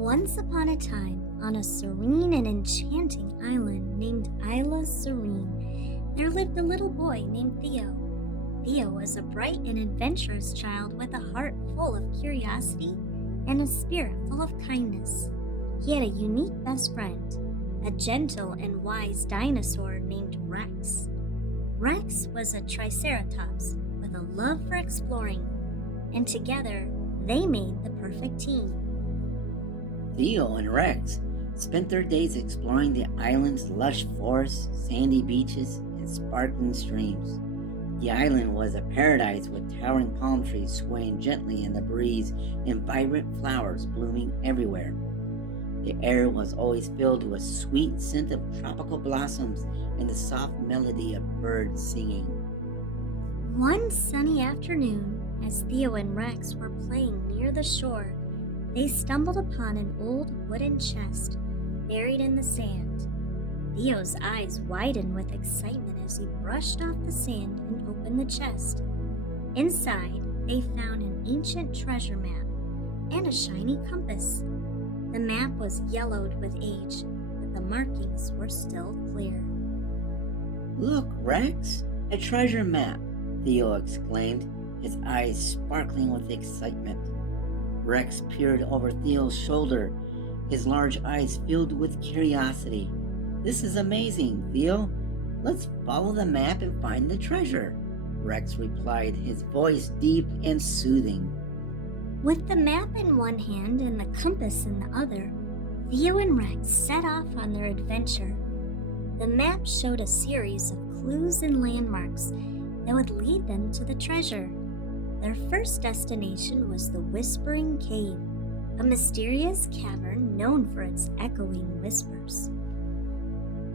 Once upon a time, on a serene and enchanting island named Isla Serene, there lived a little boy named Theo. Theo was a bright and adventurous child with a heart full of curiosity and a spirit full of kindness. He had a unique best friend, a gentle and wise dinosaur named Rex. Rex was a triceratops with a love for exploring, and together they made the perfect team. Theo and Rex spent their days exploring the island's lush forests, sandy beaches, and sparkling streams. The island was a paradise with towering palm trees swaying gently in the breeze and vibrant flowers blooming everywhere. The air was always filled with sweet scent of tropical blossoms and the soft melody of birds singing. One sunny afternoon, as Theo and Rex were playing near the shore, they stumbled upon an old wooden chest buried in the sand. Theo's eyes widened with excitement as he brushed off the sand and opened the chest. Inside, they found an ancient treasure map and a shiny compass. The map was yellowed with age, but the markings were still clear. "Look, Rex, a treasure map!" Theo exclaimed, his eyes sparkling with excitement. Rex peered over Theo's shoulder, his large eyes filled with curiosity. "This is amazing, Theo. Let's follow the map and find the treasure," Rex replied, his voice deep and soothing. With the map in one hand and the compass in the other, Theo and Rex set off on their adventure. The map showed a series of clues and landmarks that would lead them to the treasure. Their first destination was the Whispering Cave, a mysterious cavern known for its echoing whispers.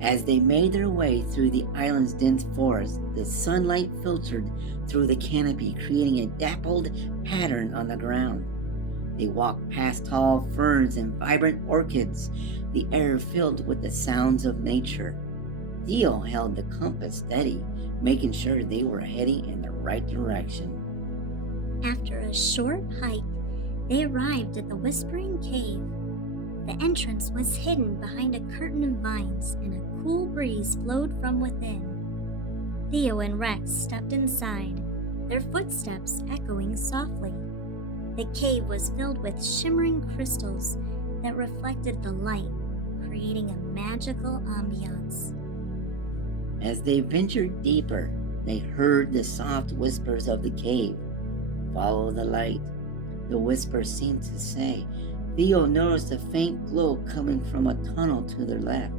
As they made their way through the island's dense forest, the sunlight filtered through the canopy, creating a dappled pattern on the ground. They walked past tall ferns and vibrant orchids, the air filled with the sounds of nature. Theo held the compass steady, making sure they were heading in the right direction. After a short hike, they arrived at the Whispering Cave. The entrance was hidden behind a curtain of vines, and a cool breeze flowed from within. Theo and Rex stepped inside, their footsteps echoing softly. The cave was filled with shimmering crystals that reflected the light, creating a magical ambiance. As they ventured deeper, they heard the soft whispers of the cave. "Follow the light," the whispers seemed to say. Theo noticed a faint glow coming from a tunnel to their left.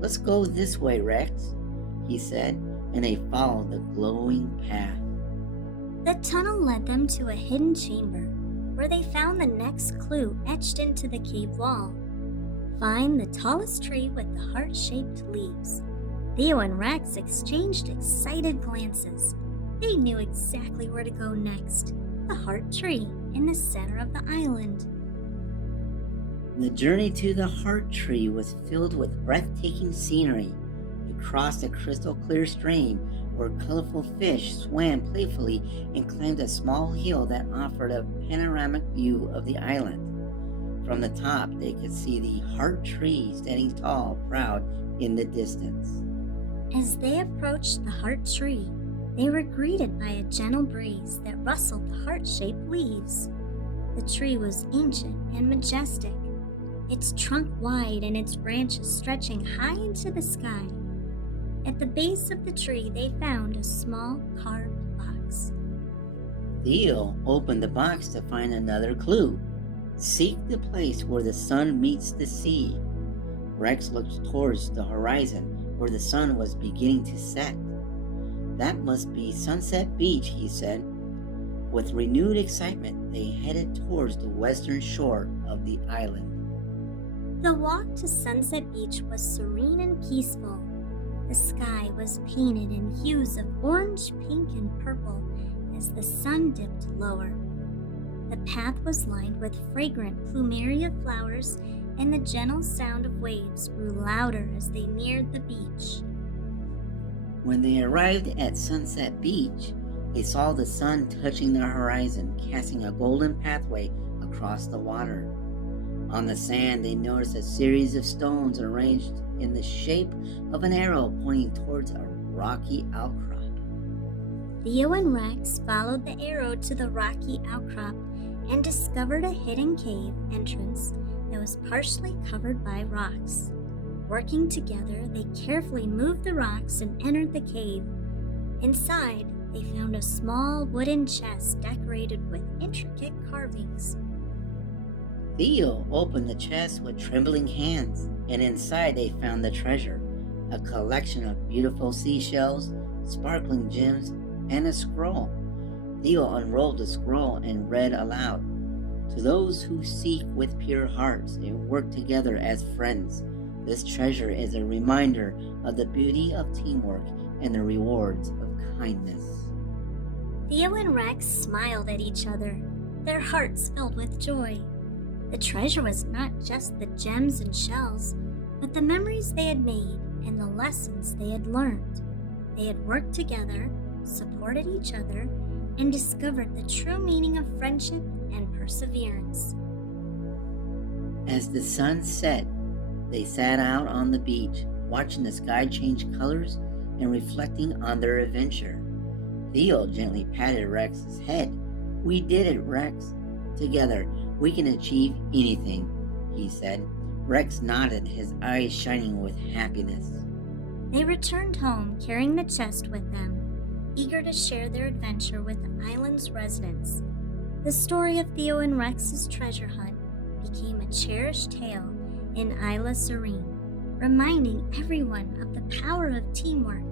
"Let's go this way, Rex," he said, and they followed the glowing path. The tunnel led them to a hidden chamber, where they found the next clue etched into the cave wall. Find the tallest tree with the heart-shaped leaves. Theo and Rex exchanged excited glances. They knew exactly where to go next, the heart tree in the center of the island. The journey to the heart tree was filled with breathtaking scenery. They crossed a crystal-clear stream where colorful fish swam playfully and climbed a small hill that offered a panoramic view of the island. From the top, they could see the heart tree standing tall, proud in the distance. As they approached the heart tree, they were greeted by a gentle breeze that rustled the heart-shaped leaves. The tree was ancient and majestic, its trunk wide and its branches stretching high into the sky. At the base of the tree, they found a small carved box. Theo opened the box to find another clue. "Seek the place where the sun meets the sea." Rex looked towards the horizon where the sun was beginning to set. "That must be Sunset Beach," he said. With renewed excitement, they headed towards the western shore of the island. The walk to Sunset Beach was serene and peaceful. The sky was painted in hues of orange, pink, and purple as the sun dipped lower. The path was lined with fragrant plumeria flowers, and the gentle sound of waves grew louder as they neared the beach. When they arrived at Sunset Beach, they saw the sun touching the horizon, casting a golden pathway across the water. On the sand, they noticed a series of stones arranged in the shape of an arrow pointing towards a rocky outcrop. Theo and Rex followed the arrow to the rocky outcrop and discovered a hidden cave entrance that was partially covered by rocks. Working together, they carefully moved the rocks and entered the cave. Inside, they found a small wooden chest decorated with intricate carvings. Theo opened the chest with trembling hands, and inside they found the treasure, a collection of beautiful seashells, sparkling gems, and a scroll. Theo unrolled the scroll and read aloud, "To those who seek with pure hearts and work together as friends, this treasure is a reminder of the beauty of teamwork and the rewards of kindness." Theo and Rex smiled at each other, their hearts filled with joy. The treasure was not just the gems and shells, but the memories they had made and the lessons they had learned. They had worked together, supported each other, and discovered the true meaning of friendship and perseverance. As the sun set, they sat out on the beach, watching the sky change colors and reflecting on their adventure. Theo gently patted Rex's head. "We did it, Rex. Together, we can achieve anything," he said. Rex nodded, his eyes shining with happiness. They returned home carrying the chest with them, eager to share their adventure with the island's residents. The story of Theo and Rex's treasure hunt became a cherished tale in Isla Serene, reminding everyone of the power of teamwork,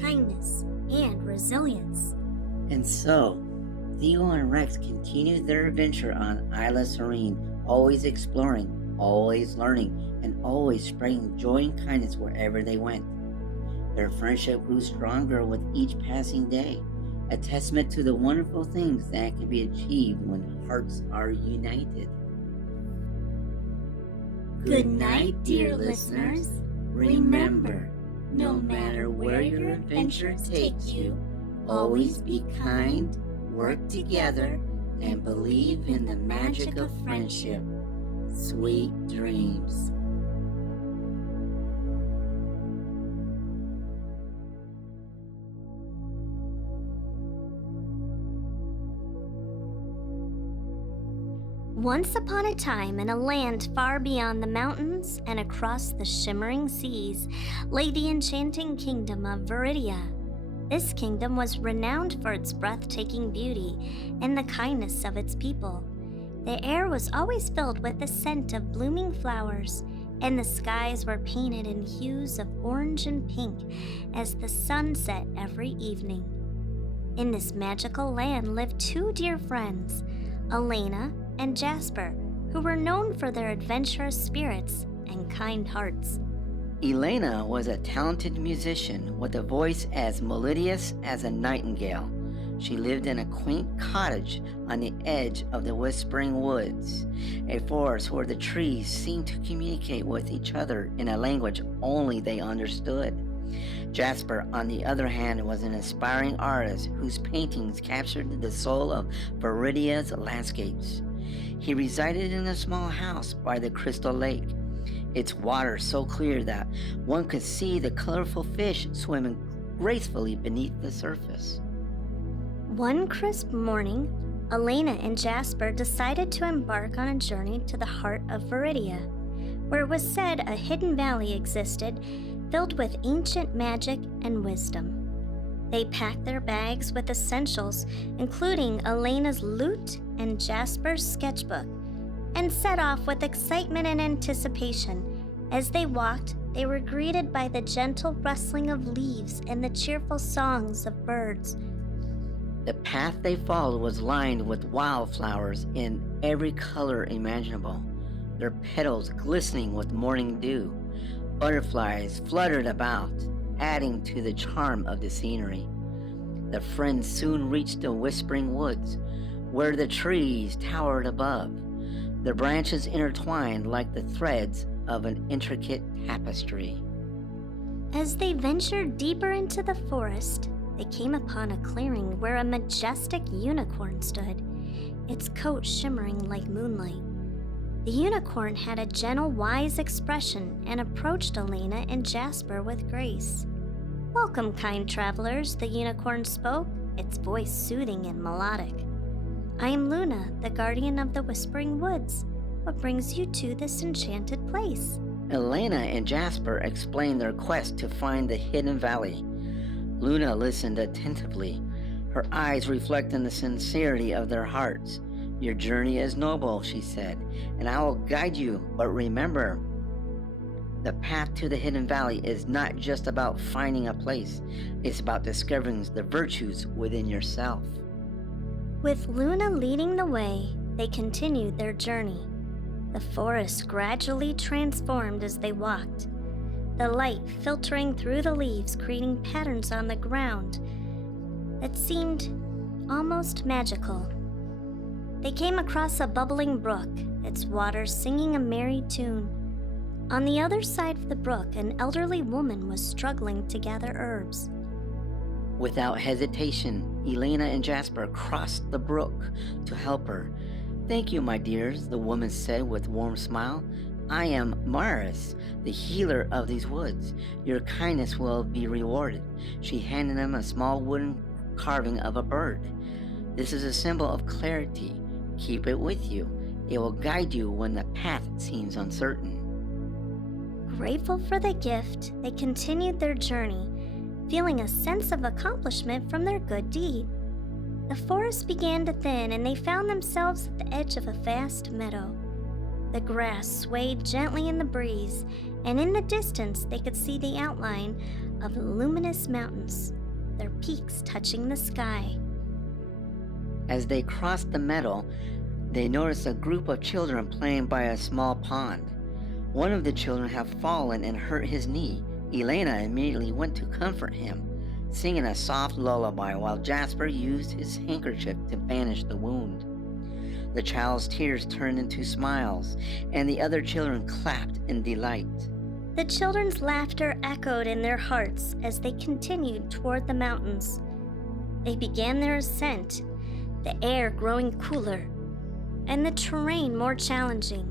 kindness, and resilience. And so, Theo and Rex continued their adventure on Isla Serene, always exploring, always learning, and always spreading joy and kindness wherever they went. Their friendship grew stronger with each passing day, a testament to the wonderful things that can be achieved when hearts are united. Good night, dear listeners. Remember, no matter where your adventure takes you, always be kind, work together, and believe in the magic of friendship. Sweet dreams. Once upon a time, in a land far beyond the mountains and across the shimmering seas, lay the enchanting kingdom of Viridia. This kingdom was renowned for its breathtaking beauty and the kindness of its people. The air was always filled with the scent of blooming flowers, and the skies were painted in hues of orange and pink as the sun set every evening. In this magical land lived two dear friends, Elena and Jasper, who were known for their adventurous spirits and kind hearts. Elena was a talented musician with a voice as melodious as a nightingale. She lived in a quaint cottage on the edge of the Whispering Woods, a forest where the trees seemed to communicate with each other in a language only they understood. Jasper, on the other hand, was an aspiring artist whose paintings captured the soul of Viridia's landscapes. He resided in a small house by the Crystal Lake, its water so clear that one could see the colorful fish swimming gracefully beneath the surface. One crisp morning, Elena and Jasper decided to embark on a journey to the heart of Viridia, where it was said a hidden valley existed filled with ancient magic and wisdom. They packed their bags with essentials, including Elena's lute and Jasper's sketchbook, and set off with excitement and anticipation. As they walked, they were greeted by the gentle rustling of leaves and the cheerful songs of birds. The path they followed was lined with wildflowers in every color imaginable, their petals glistening with morning dew. Butterflies fluttered about, adding to the charm of the scenery. The friends soon reached the Whispering Woods, where the trees towered above, their branches intertwined like the threads of an intricate tapestry. As they ventured deeper into the forest, they came upon a clearing where a majestic unicorn stood, its coat shimmering like moonlight. The unicorn had a gentle, wise expression and approached Elena and Jasper with grace. "Welcome, kind travelers," the unicorn spoke, its voice soothing and melodic. "I am Luna, the guardian of the Whispering Woods. What brings you to this enchanted place?" Elena and Jasper explained their quest to find the hidden valley. Luna listened attentively, her eyes reflecting the sincerity of their hearts. "Your journey is noble," she said, "and I will guide you, but remember, the path to the hidden valley is not just about finding a place, it's about discovering the virtues within yourself." With Luna leading the way, they continued their journey. The forest gradually transformed as they walked, the light filtering through the leaves, creating patterns on the ground that seemed almost magical. They came across a bubbling brook, its water singing a merry tune. On the other side of the brook, an elderly woman was struggling to gather herbs. Without hesitation, Elena and Jasper crossed the brook to help her. "Thank you, my dears," the woman said with a warm smile. "I am Maris, the healer of these woods. Your kindness will be rewarded." She handed them a small wooden carving of a bird. "This is a symbol of clarity. Keep it with you. It will guide you when the path seems uncertain." Grateful for the gift, they continued their journey, feeling a sense of accomplishment from their good deed. The forest began to thin, and they found themselves at the edge of a vast meadow. The grass swayed gently in the breeze, and in the distance they could see the outline of luminous mountains, their peaks touching the sky. As they crossed the meadow, they noticed a group of children playing by a small pond. One of the children had fallen and hurt his knee. Elena immediately went to comfort him, singing a soft lullaby while Jasper used his handkerchief to bandage the wound. The child's tears turned into smiles, and the other children clapped in delight. The children's laughter echoed in their hearts as they continued toward the mountains. They began their ascent, the air growing cooler and the terrain more challenging.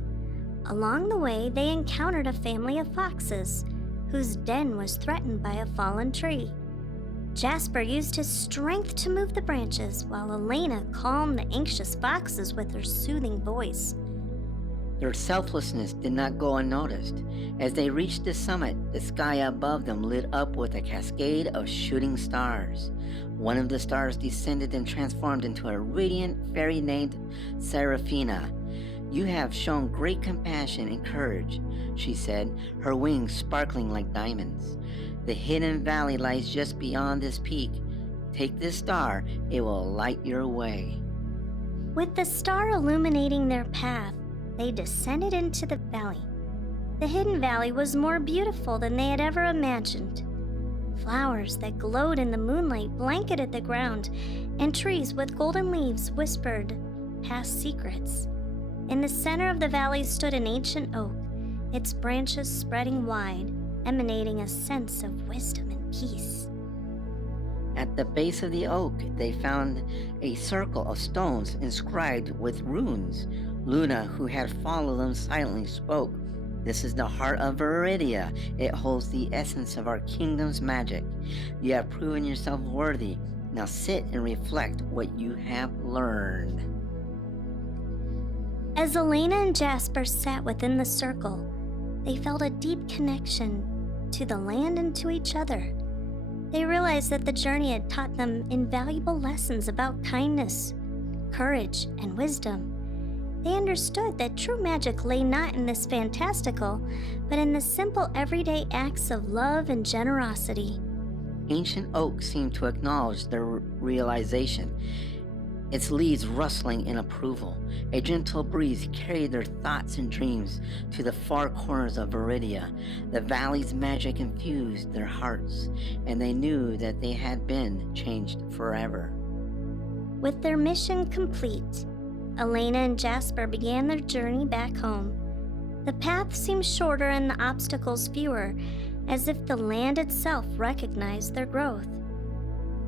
Along the way, they encountered a family of foxes whose den was threatened by a fallen tree. Jasper used his strength to move the branches, while Elena calmed the anxious foxes with her soothing voice. Their selflessness did not go unnoticed. As they reached the summit, the sky above them lit up with a cascade of shooting stars. One of the stars descended and transformed into a radiant fairy named Seraphina. "You have shown great compassion and courage," she said, her wings sparkling like diamonds. "The hidden valley lies just beyond this peak. Take this star, it will light your way." With the star illuminating their path, they descended into the valley. The hidden valley was more beautiful than they had ever imagined. Flowers that glowed in the moonlight blanketed the ground, and trees with golden leaves whispered past secrets. In the center of the valley stood an ancient oak, its branches spreading wide, emanating a sense of wisdom and peace. At the base of the oak, they found a circle of stones inscribed with runes. Luna, who had followed them silently, spoke. "This is the heart of Viridia. It holds the essence of our kingdom's magic. You have proven yourself worthy. Now sit and reflect what you have learned." As Elena and Jasper sat within the circle, they felt a deep connection to the land and to each other. They realized that the journey had taught them invaluable lessons about kindness, courage, and wisdom. They understood that true magic lay not in this fantastical, but in the simple everyday acts of love and generosity. Ancient oak seemed to acknowledge their realization, its leaves rustling in approval. A gentle breeze carried their thoughts and dreams to the far corners of Viridia. The valley's magic infused their hearts, and they knew that they had been changed forever. With their mission complete, Elena and Jasper began their journey back home. The path seemed shorter and the obstacles fewer, as if the land itself recognized their growth.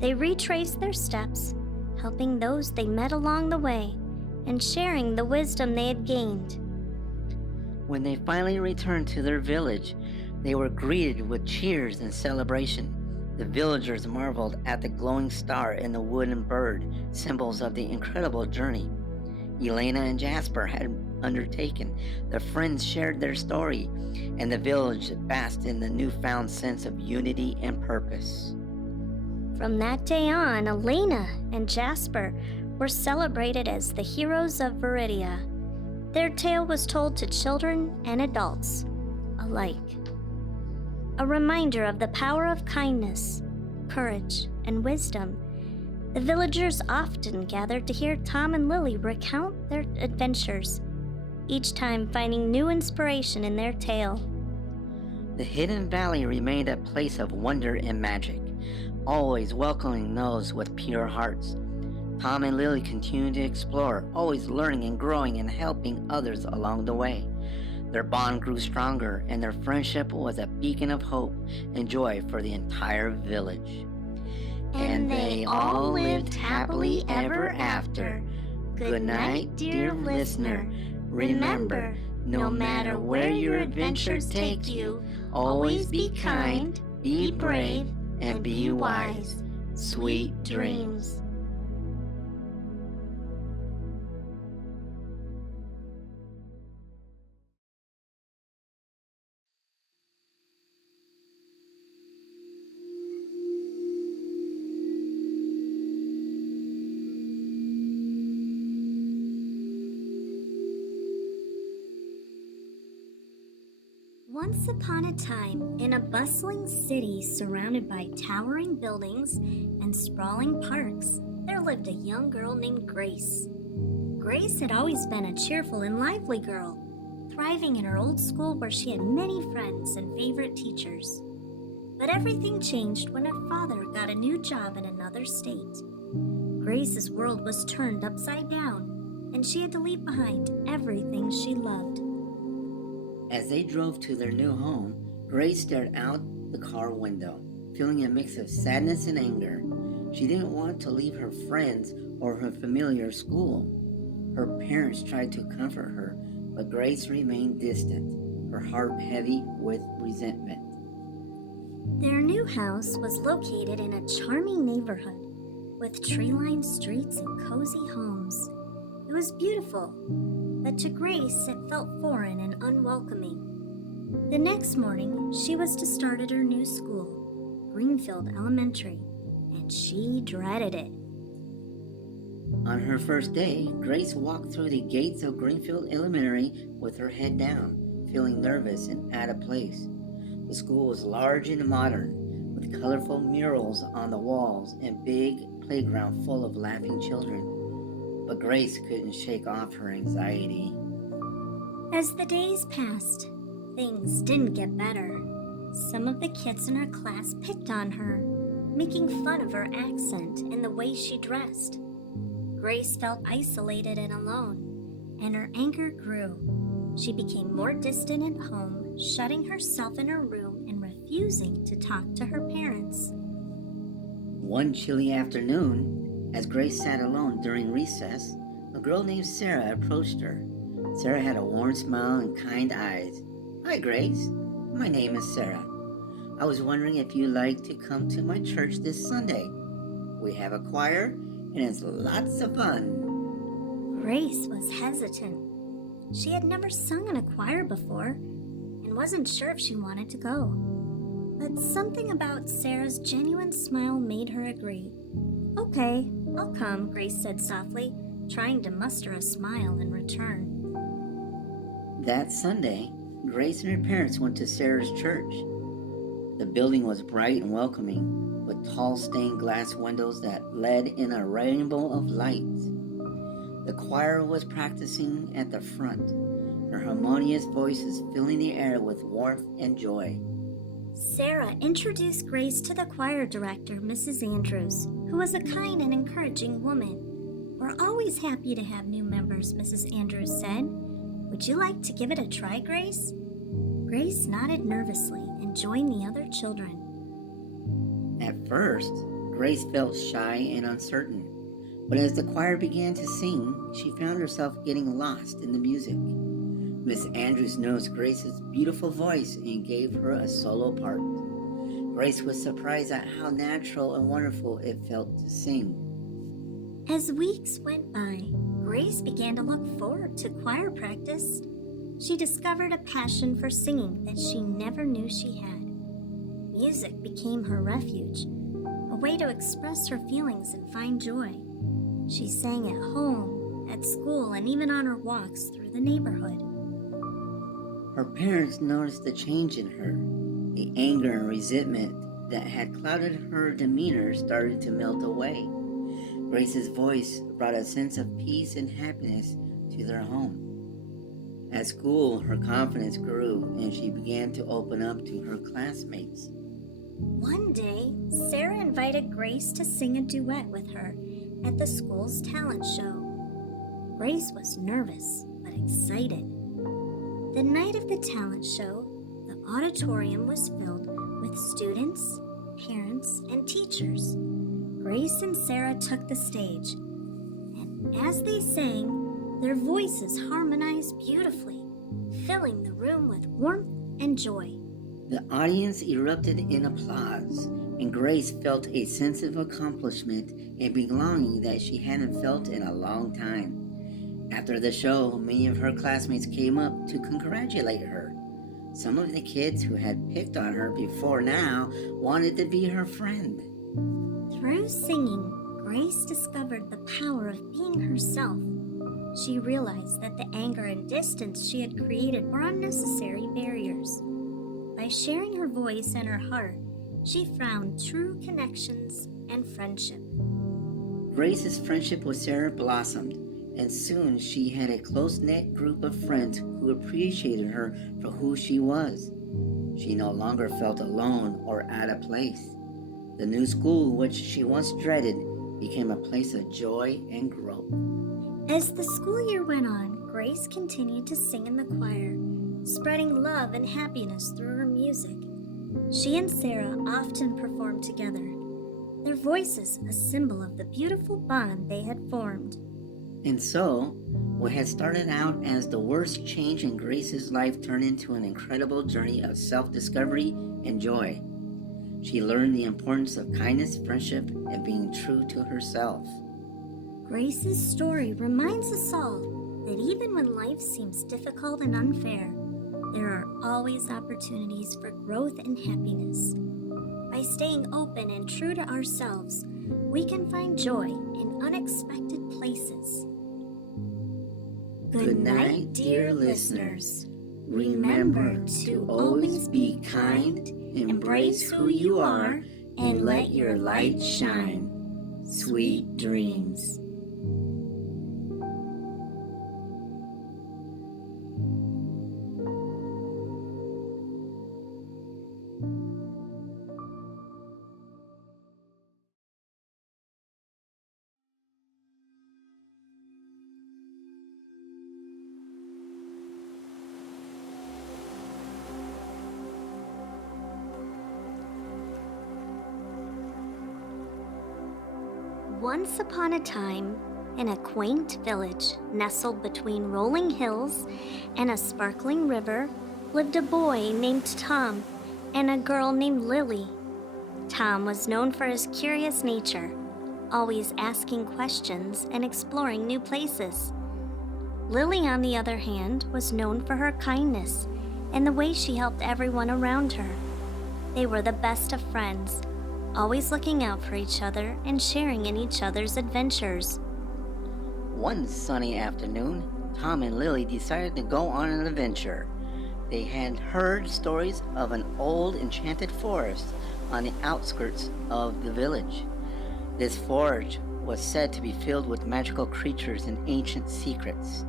They retraced their steps, helping those they met along the way and sharing the wisdom they had gained. When they finally returned to their village, they were greeted with cheers and celebration. The villagers marveled at the glowing star and the wooden bird, symbols of the incredible journey Elena and Jasper had undertaken. The friends shared their story, and the village basked in the newfound sense of unity and purpose. From that day on, Elena and Jasper were celebrated as the heroes of Viridia. Their tale was told to children and adults alike. A reminder of the power of kindness, courage, and wisdom. The villagers often gathered to hear Tom and Lily recount their adventures, each time finding new inspiration in their tale. The Hidden Valley remained a place of wonder and magic, always welcoming those with pure hearts. Tom and Lily continued to explore, always learning and growing and helping others along the way. Their bond grew stronger, and their friendship was a beacon of hope and joy for the entire village. And they all lived happily ever after. Good night, dear listener. Remember, no matter where your adventures take you, always be kind, be brave, and be wise. Sweet dreams. Once upon a time, in a bustling city surrounded by towering buildings and sprawling parks, there lived a young girl named Grace. Grace had always been a cheerful and lively girl, thriving in her old school where she had many friends and favorite teachers. But everything changed when her father got a new job in another state. Grace's world was turned upside down, and she had to leave behind everything she loved. As they drove to their new home, Grace stared out the car window, feeling a mix of sadness and anger. She didn't want to leave her friends or her familiar school. Her parents tried to comfort her, but Grace remained distant, her heart heavy with resentment. Their new house was located in a charming neighborhood with tree-lined streets and cozy homes. It was beautiful, but to Grace it felt foreign and unwelcoming. The next morning, she was to start at her new school, Greenfield Elementary, and she dreaded it. On her first day, Grace walked through the gates of Greenfield Elementary with her head down, feeling nervous and out of place. The school was large and modern, with colorful murals on the walls and big playground full of laughing children. But Grace couldn't shake off her anxiety. As the days passed, things didn't get better. Some of the kids in her class picked on her, making fun of her accent and the way she dressed. Grace felt isolated and alone, and her anger grew. She became more distant at home, shutting herself in her room and refusing to talk to her parents. One chilly afternoon, as Grace sat alone during recess, a girl named Sarah approached her. Sarah had a warm smile and kind eyes. "Hi, Grace. My name is Sarah. I was wondering if you'd like to come to my church this Sunday. We have a choir, and it's lots of fun." Grace was hesitant. She had never sung in a choir before and wasn't sure if she wanted to go. But something about Sarah's genuine smile made her agree. "Okay, I'll come," Grace said softly, trying to muster a smile in return. That Sunday, Grace and her parents went to Sarah's church. The building was bright and welcoming, with tall stained glass windows that led in a rainbow of lights. The choir was practicing at the front, their harmonious voices filling the air with warmth and joy. Sarah introduced Grace to the choir director, Mrs. Andrews, who was a kind and encouraging woman. "We're always happy to have new members," Mrs. Andrews said. "Would you like to give it a try, Grace?" Grace nodded nervously and joined the other children. At first, Grace felt shy and uncertain, but as the choir began to sing, she found herself getting lost in the music. Miss Andrews noticed Grace's beautiful voice and gave her a solo part. Grace was surprised at how natural and wonderful it felt to sing. As weeks went by, Grace began to look forward to choir practice. She discovered a passion for singing that she never knew she had. Music became her refuge, a way to express her feelings and find joy. She sang at home, at school, and even on her walks through the neighborhood. Her parents noticed the change in her. The anger and resentment that had clouded her demeanor started to melt away. Grace's voice brought a sense of peace and happiness to their home. At school, her confidence grew and she began to open up to her classmates. One day, Sarah invited Grace to sing a duet with her at the school's talent show. Grace was nervous but excited. The night of the talent show, the auditorium was filled with students, parents, and teachers. Grace and Sarah took the stage, and as they sang, their voices harmonized beautifully, filling the room with warmth and joy. The audience erupted in applause, and Grace felt a sense of accomplishment and belonging that she hadn't felt in a long time. After the show, many of her classmates came up to congratulate her. Some of the kids who had picked on her before now wanted to be her friend. Through singing, Grace discovered the power of being herself. She realized that the anger and distance she had created were unnecessary barriers. By sharing her voice and her heart, she found true connections and friendship. Grace's friendship with Sarah blossomed, and soon she had a close-knit group of friends who appreciated her for who she was. She no longer felt alone or out of place. The new school, which she once dreaded, became a place of joy and growth. As the school year went on, Grace continued to sing in the choir, spreading love and happiness through her music. She and Sarah often performed together, their voices a symbol of the beautiful bond they had formed. And so, what had started out as the worst change in Grace's life turned into an incredible journey of self-discovery and joy. She learned the importance of kindness, friendship, and being true to herself. Grace's story reminds us all that even when life seems difficult and unfair, there are always opportunities for growth and happiness. By staying open and true to ourselves, we can find joy in unexpected places. Good night, dear listeners. Remember to always be kind, embrace who you are, and let your light shine. Sweet dreams. Once upon a time, in a quaint village nestled between rolling hills and a sparkling river, lived a boy named Tom and a girl named Lily. Tom was known for his curious nature, always asking questions and exploring new places. Lily, on the other hand, was known for her kindness and the way she helped everyone around her. They were the best of friends, always looking out for each other and sharing in each other's adventures. One sunny afternoon, Tom and Lily decided to go on an adventure. They had heard stories of an old enchanted forest on the outskirts of the village. This forest was said to be filled with magical creatures and ancient secrets.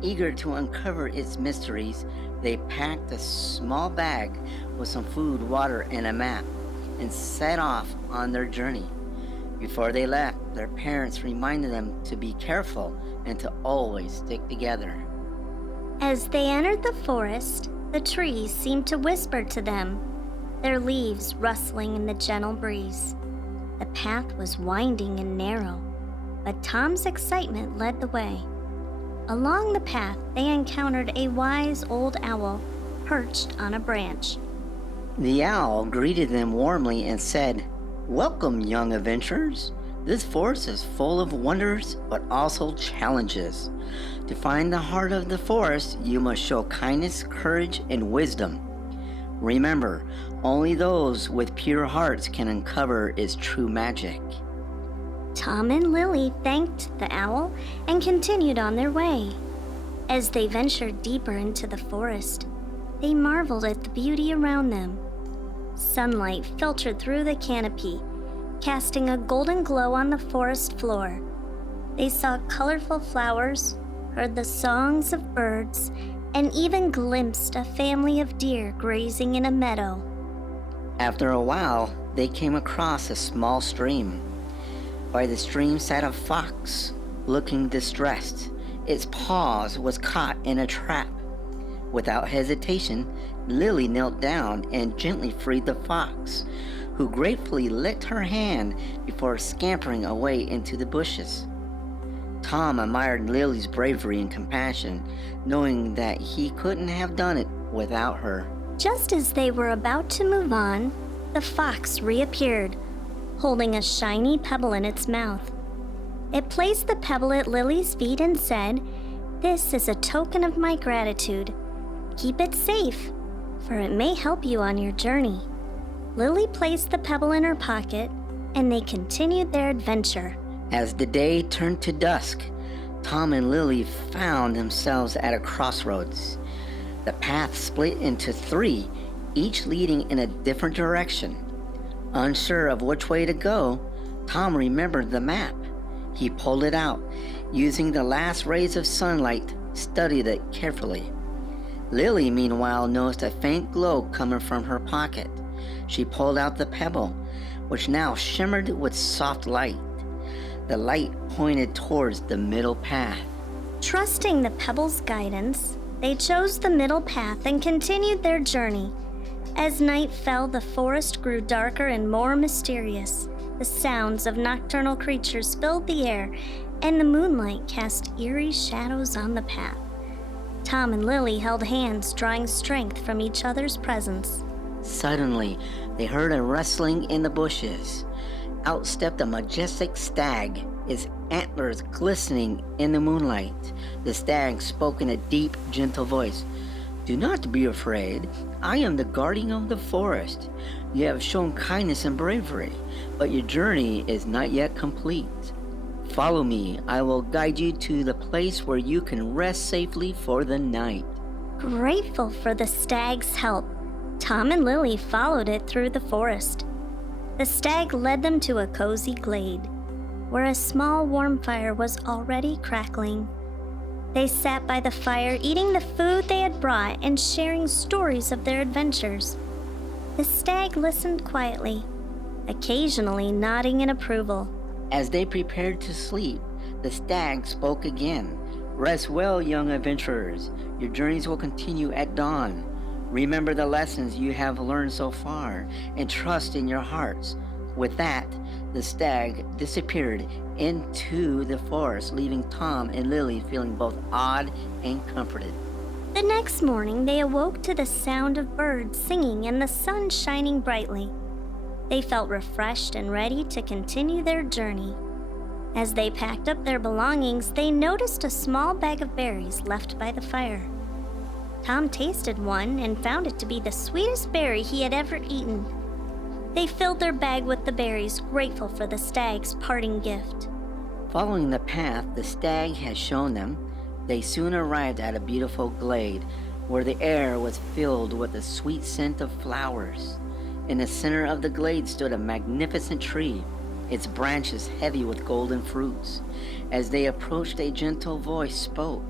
Eager to uncover its mysteries, they packed a small bag with some food, water, and a map, and set off on their journey. Before they left, their parents reminded them to be careful and to always stick together. As they entered the forest, the trees seemed to whisper to them, their leaves rustling in the gentle breeze. The path was winding and narrow, but Tom's excitement led the way. Along the path, they encountered a wise old owl perched on a branch. The owl greeted them warmly and said, "Welcome, young adventurers. This forest is full of wonders, but also challenges. To find the heart of the forest, you must show kindness, courage, and wisdom. Remember, only those with pure hearts can uncover its true magic." Tom and Lily thanked the owl and continued on their way. As they ventured deeper into the forest, they marveled at the beauty around them. Sunlight filtered through the canopy, casting a golden glow on the forest floor. They saw colorful flowers, heard the songs of birds, and even glimpsed a family of deer grazing in a meadow. After a while, they came across a small stream. By the stream sat a fox, looking distressed. Its paws was caught in a trap. Without hesitation, Lily knelt down and gently freed the fox, who gratefully licked her hand before scampering away into the bushes. Tom admired Lily's bravery and compassion, knowing that he couldn't have done it without her. Just as they were about to move on, the fox reappeared, holding a shiny pebble in its mouth. It placed the pebble at Lily's feet and said, "This is a token of my gratitude. Keep it safe, for it may help you on your journey." Lily placed the pebble in her pocket, and they continued their adventure. As the day turned to dusk, Tom and Lily found themselves at a crossroads. The path split into three, each leading in a different direction. Unsure of which way to go, Tom remembered the map. He pulled it out, using the last rays of sunlight, studied it carefully. Lily, meanwhile, noticed a faint glow coming from her pocket. She pulled out the pebble, which now shimmered with soft light. The light pointed towards the middle path. Trusting the pebble's guidance, they chose the middle path and continued their journey. As night fell, the forest grew darker and more mysterious. The sounds of nocturnal creatures filled the air, and the moonlight cast eerie shadows on the path. Tom and Lily held hands, drawing strength from each other's presence. Suddenly, they heard a rustling in the bushes. Out stepped a majestic stag, its antlers glistening in the moonlight. The stag spoke in a deep, gentle voice. "Do not be afraid. I am the guardian of the forest. You have shown kindness and bravery, but your journey is not yet complete. Follow me. I will guide you to the place where you can rest safely for the night." Grateful for the stag's help, Tom and Lily followed it through the forest. The stag led them to a cozy glade, where a small warm fire was already crackling. They sat by the fire, eating the food they had brought and sharing stories of their adventures. The stag listened quietly, occasionally nodding in approval. As they prepared to sleep, the stag spoke again. "Rest well, young adventurers. Your journeys will continue at dawn. Remember the lessons you have learned so far, and trust in your hearts." With that, the stag disappeared into the forest, leaving Tom and Lily feeling both awed and comforted. The next morning, they awoke to the sound of birds singing and the sun shining brightly. They felt refreshed and ready to continue their journey. As they packed up their belongings, they noticed a small bag of berries left by the fire. Tom tasted one and found it to be the sweetest berry he had ever eaten. They filled their bag with the berries, grateful for the stag's parting gift. Following the path the stag had shown them, they soon arrived at a beautiful glade where the air was filled with the sweet scent of flowers. In the center of the glade stood a magnificent tree, its branches heavy with golden fruits. As they approached, a gentle voice spoke.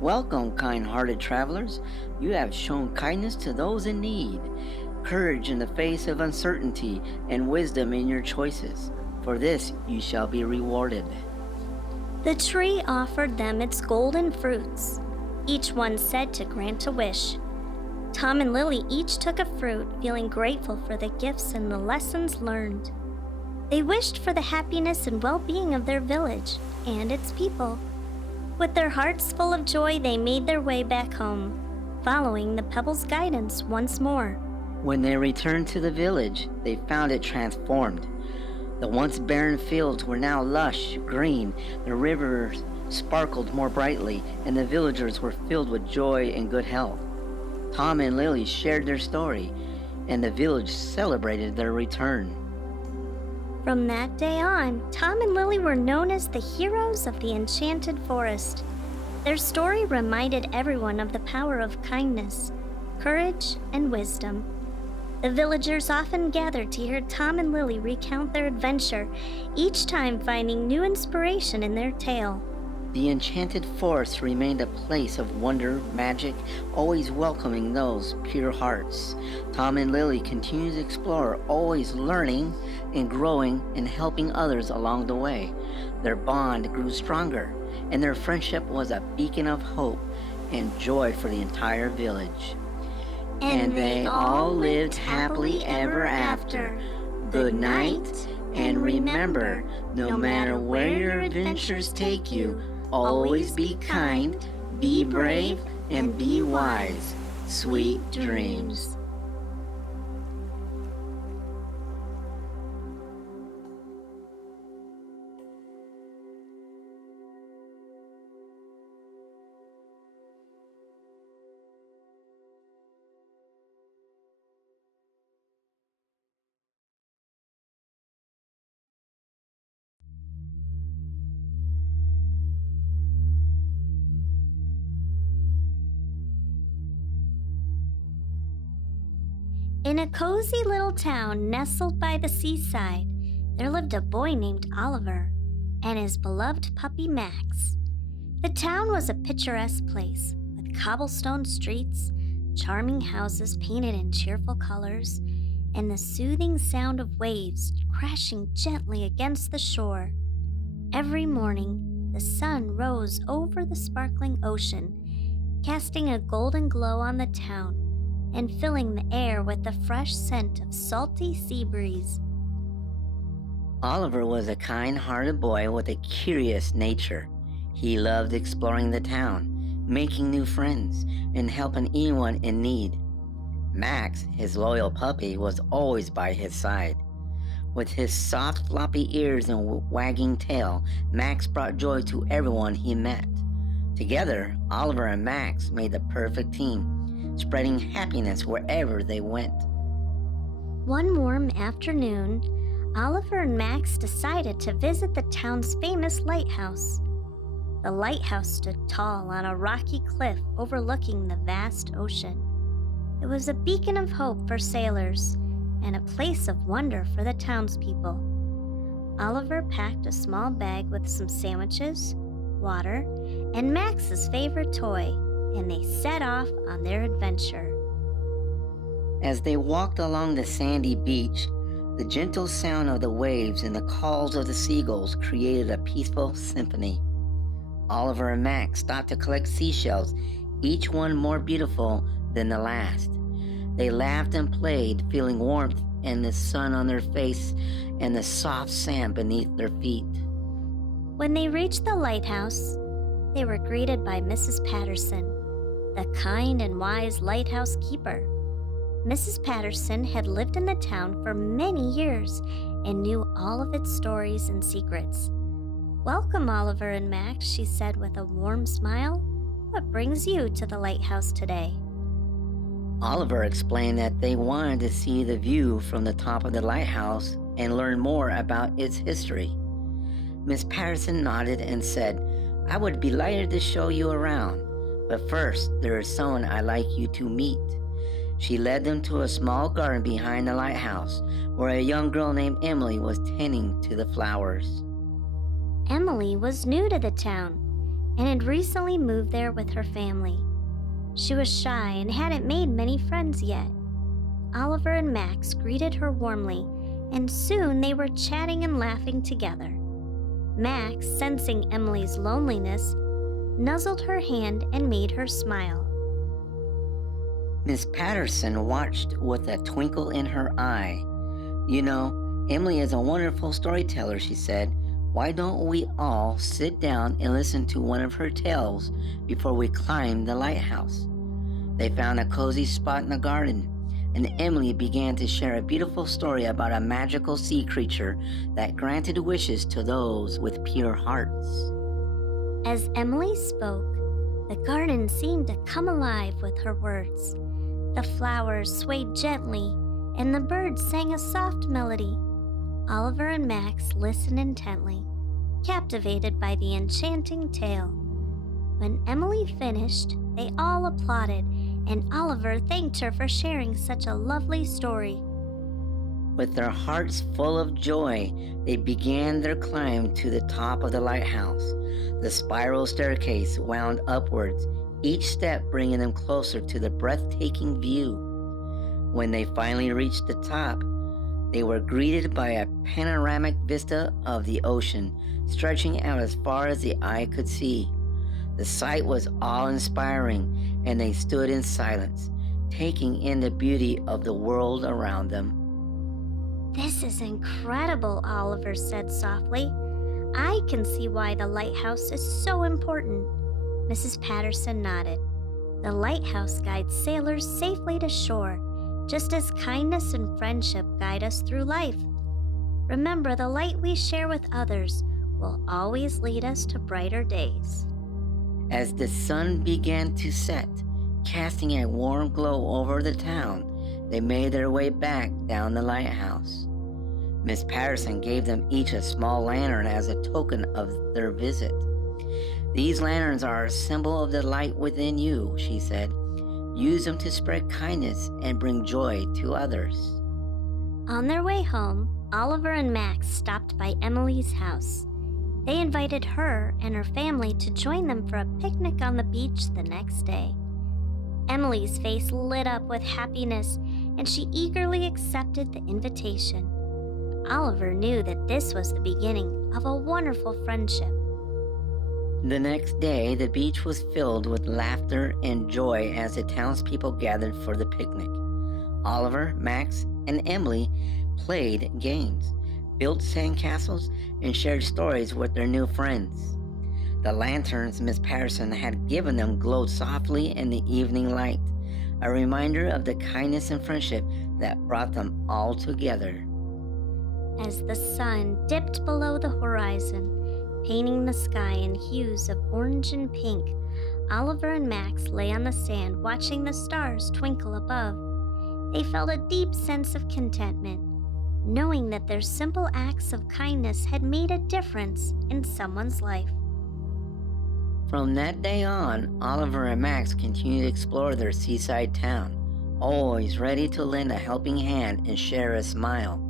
"Welcome, kind-hearted travelers. You have shown kindness to those in need, courage in the face of uncertainty, and wisdom in your choices. For this you shall be rewarded." The tree offered them its golden fruits, each one said to grant a wish. Tom and Lily each took a fruit, feeling grateful for the gifts and the lessons learned. They wished for the happiness and well-being of their village and its people. With their hearts full of joy, they made their way back home, following the Pebble's guidance once more. When they returned to the village, they found it transformed. The once barren fields were now lush, green, the rivers sparkled more brightly, and the villagers were filled with joy and good health. Tom and Lily shared their story, and the village celebrated their return. From that day on, Tom and Lily were known as the heroes of the Enchanted Forest. Their story reminded everyone of the power of kindness, courage, and wisdom. The villagers often gathered to hear Tom and Lily recount their adventure, each time finding new inspiration in their tale. The Enchanted Forest remained a place of wonder, magic, always welcoming those pure hearts. Tom and Lily continued to explore, always learning and growing and helping others along the way. Their bond grew stronger, and their friendship was a beacon of hope and joy for the entire village. And they all lived happily ever after. Good night, and remember, no matter where your adventures take you, always be kind, be brave, and be wise. Sweet dreams. In a cozy little town nestled by the seaside, there lived a boy named Oliver and his beloved puppy Max. The town was a picturesque place with cobblestone streets, charming houses painted in cheerful colors, and the soothing sound of waves crashing gently against the shore. Every morning, the sun rose over the sparkling ocean, casting a golden glow on the town and filling the air with the fresh scent of salty sea breeze. Oliver was a kind-hearted boy with a curious nature. He loved exploring the town, making new friends, and helping anyone in need. Max, his loyal puppy, was always by his side. With his soft, floppy ears and wagging tail, Max brought joy to everyone he met. Together, Oliver and Max made the perfect team, spreading happiness wherever they went. One warm afternoon, Oliver and Max decided to visit the town's famous lighthouse. The lighthouse stood tall on a rocky cliff overlooking the vast ocean. It was a beacon of hope for sailors and a place of wonder for the townspeople. Oliver packed a small bag with some sandwiches, water, and Max's favorite toy, and they set off on their adventure. As they walked along the sandy beach, the gentle sound of the waves and the calls of the seagulls created a peaceful symphony. Oliver and Max stopped to collect seashells, each one more beautiful than the last. They laughed and played, feeling warmth and the sun on their face and the soft sand beneath their feet. When they reached the lighthouse, they were greeted by Mrs. Patterson, the kind and wise lighthouse keeper. Mrs. Patterson had lived in the town for many years and knew all of its stories and secrets. "Welcome, Oliver and Max," she said with a warm smile. "What brings you to the lighthouse today?" Oliver explained that they wanted to see the view from the top of the lighthouse and learn more about its history. Miss Patterson nodded and said, "I would be delighted to show you around. But first, there is someone I'd like you to meet." She led them to a small garden behind the lighthouse, where a young girl named Emily was tending to the flowers. Emily was new to the town and had recently moved there with her family. She was shy and hadn't made many friends yet. Oliver and Max greeted her warmly, and soon they were chatting and laughing together. Max, sensing Emily's loneliness, nuzzled her hand and made her smile. Miss Patterson watched with a twinkle in her eye. "You know, Emily is a wonderful storyteller," she said. Why don't we all sit down and listen to one of her tales before we climb the lighthouse? They found a cozy spot in the garden, and Emily began to share a beautiful story about a magical sea creature that granted wishes to those with pure hearts. As Emily spoke, the garden seemed to come alive with her words. The flowers swayed gently, and the birds sang a soft melody. Oliver and Max listened intently, captivated by the enchanting tale. When Emily finished, they all applauded, and Oliver thanked her for sharing such a lovely story. With their hearts full of joy, they began their climb to the top of the lighthouse. The spiral staircase wound upwards, each step bringing them closer to the breathtaking view. When they finally reached the top, they were greeted by a panoramic vista of the ocean, stretching out as far as the eye could see. The sight was awe-inspiring, and they stood in silence, taking in the beauty of the world around them. "This is incredible," Oliver said softly. "I can see why the lighthouse is so important." Mrs. Patterson nodded. "The lighthouse guides sailors safely to shore, just as kindness and friendship guide us through life. Remember, the light we share with others will always lead us to brighter days." As the sun began to set, casting a warm glow over the town, they made their way back down the lighthouse. Miss Patterson gave them each a small lantern as a token of their visit. "These lanterns are a symbol of the light within you," she said. "Use them to spread kindness and bring joy to others." On their way home, Oliver and Max stopped by Emily's house. They invited her and her family to join them for a picnic on the beach the next day. Emily's face lit up with happiness, and she eagerly accepted the invitation. Oliver knew that this was the beginning of a wonderful friendship. The next day, the beach was filled with laughter and joy as the townspeople gathered for the picnic. Oliver, Max, and Emily played games, built sandcastles, and shared stories with their new friends. The lanterns Miss Patterson had given them glowed softly in the evening light, a reminder of the kindness and friendship that brought them all together. As the sun dipped below the horizon, painting the sky in hues of orange and pink, Oliver and Max lay on the sand watching the stars twinkle above. They felt a deep sense of contentment, knowing that their simple acts of kindness had made a difference in someone's life. From that day on, Oliver and Max continued to explore their seaside town, always ready to lend a helping hand and share a smile.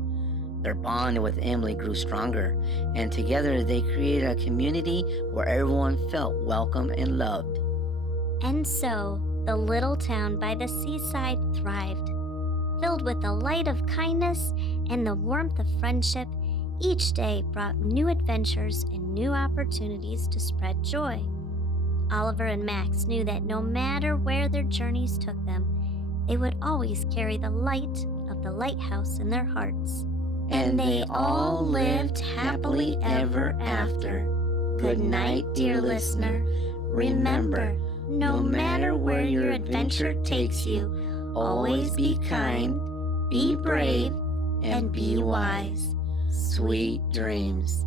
Their bond with Emily grew stronger, and together they created a community where everyone felt welcome and loved. And so, the little town by the seaside thrived. Filled with the light of kindness and the warmth of friendship, each day brought new adventures and new opportunities to spread joy. Oliver and Max knew that no matter where their journeys took them, they would always carry the light of the lighthouse in their hearts. And they all lived happily ever after. Good night, dear listener. Remember, no matter where your adventure takes you, always be kind, be brave, and be wise. Sweet dreams.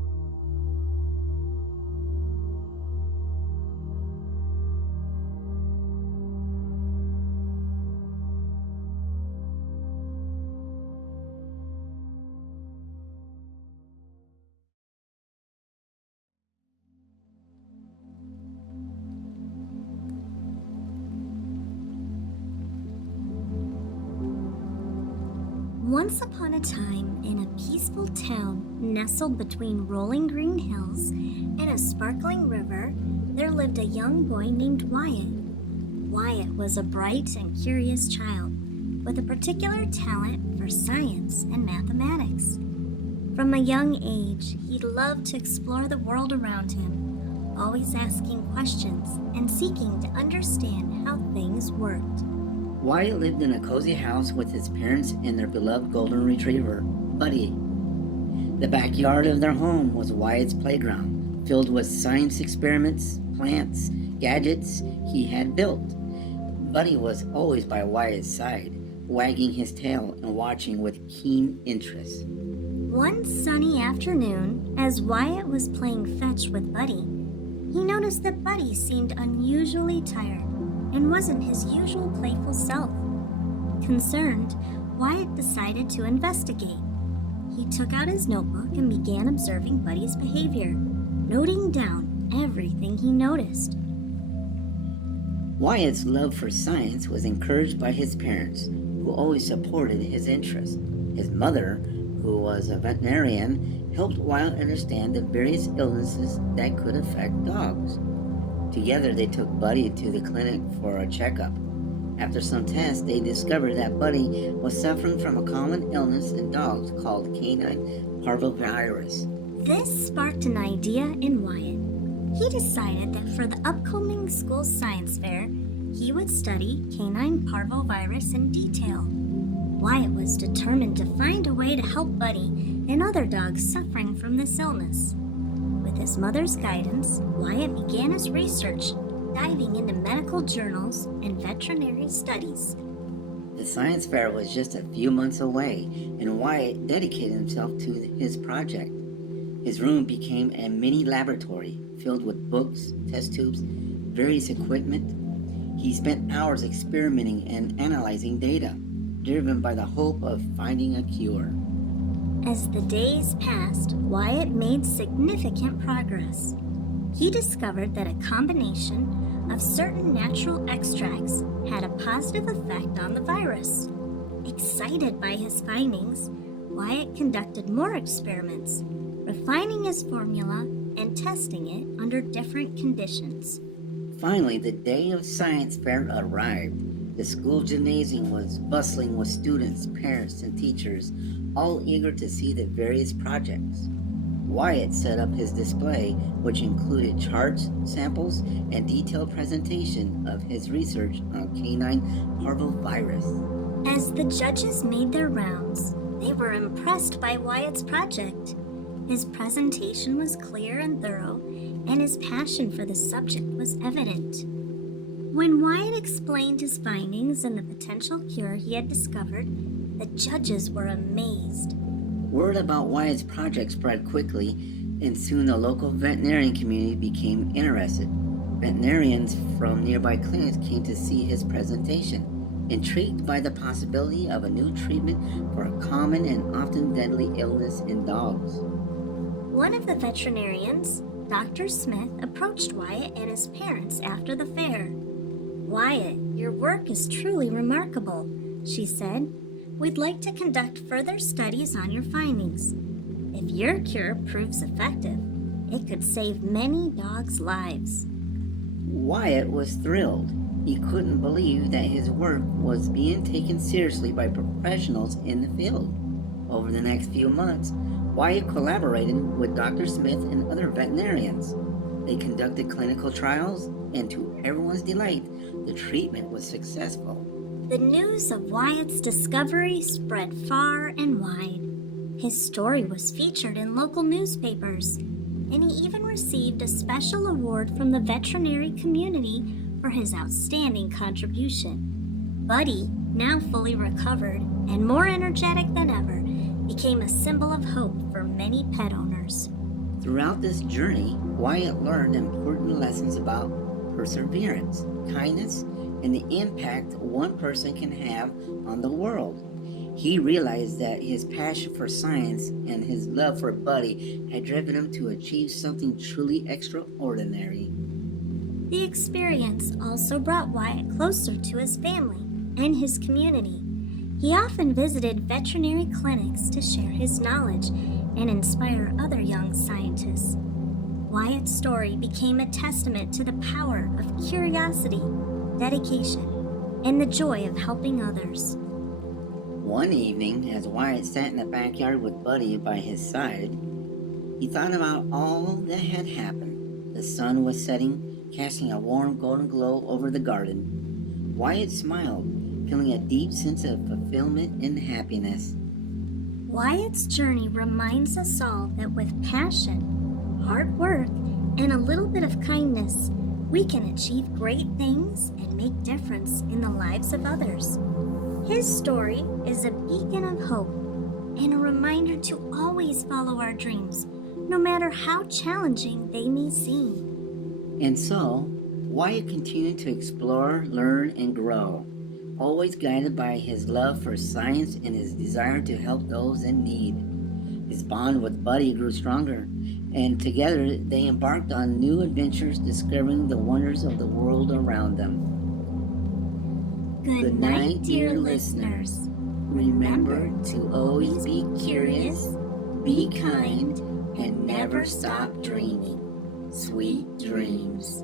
Once upon a time, in a peaceful town nestled between rolling green hills and a sparkling river, there lived a young boy named Wyatt. Wyatt was a bright and curious child with a particular talent for science and mathematics. From a young age, he loved to explore the world around him, always asking questions and seeking to understand how things worked. Wyatt lived in a cozy house with his parents and their beloved golden retriever, Buddy. The backyard of their home was Wyatt's playground, filled with science experiments, plants, gadgets he had built. Buddy was always by Wyatt's side, wagging his tail and watching with keen interest. One sunny afternoon, as Wyatt was playing fetch with Buddy, he noticed that Buddy seemed unusually tired and wasn't his usual playful self. Concerned, Wyatt decided to investigate. He took out his notebook and began observing Buddy's behavior, noting down everything he noticed. Wyatt's love for science was encouraged by his parents, who always supported his interest. His mother, who was a veterinarian, helped Wyatt understand the various illnesses that could affect dogs. Together, they took Buddy to the clinic for a checkup. After some tests, they discovered that Buddy was suffering from a common illness in dogs called canine parvovirus. This sparked an idea in Wyatt. He decided that for the upcoming school science fair, he would study canine parvovirus in detail. Wyatt was determined to find a way to help Buddy and other dogs suffering from this illness. With his mother's guidance, Wyatt began his research, diving into medical journals and veterinary studies. The science fair was just a few months away, and Wyatt dedicated himself to his project. His room became a mini laboratory filled with books, test tubes, various equipment. He spent hours experimenting and analyzing data, driven by the hope of finding a cure. As the days passed, Wyatt made significant progress. He discovered that a combination of certain natural extracts had a positive effect on the virus. Excited by his findings, Wyatt conducted more experiments, refining his formula and testing it under different conditions. Finally, the day of science fair arrived. The school gymnasium was bustling with students, parents, and teachers, all eager to see the various projects. Wyatt set up his display, which included charts, samples, and detailed presentation of his research on canine parvovirus. As the judges made their rounds, they were impressed by Wyatt's project. His presentation was clear and thorough, and his passion for the subject was evident. When Wyatt explained his findings and the potential cure he had discovered, the judges were amazed. Word about Wyatt's project spread quickly, and soon the local veterinarian community became interested. Veterinarians from nearby clinics came to see his presentation, intrigued by the possibility of a new treatment for a common and often deadly illness in dogs. One of the veterinarians, Dr. Smith, approached Wyatt and his parents after the fair. "Wyatt, your work is truly remarkable," she said. "We'd like to conduct further studies on your findings. If your cure proves effective, it could save many dogs' lives." Wyatt was thrilled. He couldn't believe that his work was being taken seriously by professionals in the field. Over the next few months, Wyatt collaborated with Dr. Smith and other veterinarians. They conducted clinical trials, and to everyone's delight, the treatment was successful. The news of Wyatt's discovery spread far and wide. His story was featured in local newspapers, and he even received a special award from the veterinary community for his outstanding contribution. Buddy, now fully recovered and more energetic than ever, became a symbol of hope for many pet owners. Throughout this journey, Wyatt learned important lessons about perseverance, kindness, and the impact one person can have on the world. He realized that his passion for science and his love for Buddy had driven him to achieve something truly extraordinary. The experience also brought Wyatt closer to his family and his community. He often visited veterinary clinics to share his knowledge and inspire other young scientists. Wyatt's story became a testament to the power of curiosity, dedication, and the joy of helping others. One evening, as Wyatt sat in the backyard with Buddy by his side, he thought about all that had happened. The sun was setting, casting a warm golden glow over the garden. Wyatt smiled, feeling a deep sense of fulfillment and happiness. Wyatt's journey reminds us all that with passion, hard work, and a little bit of kindness, we can achieve great things and make difference in the lives of others. His story is a beacon of hope and a reminder to always follow our dreams, no matter how challenging they may seem. And so, Wyatt continued to explore, learn, and grow, always guided by his love for science and his desire to help those in need. His bond with Buddy grew stronger, and together they embarked on new adventures discovering the wonders of the world around them. Good night, dear listeners. Remember to always be curious, be kind, and never stop dreaming. Sweet dreams.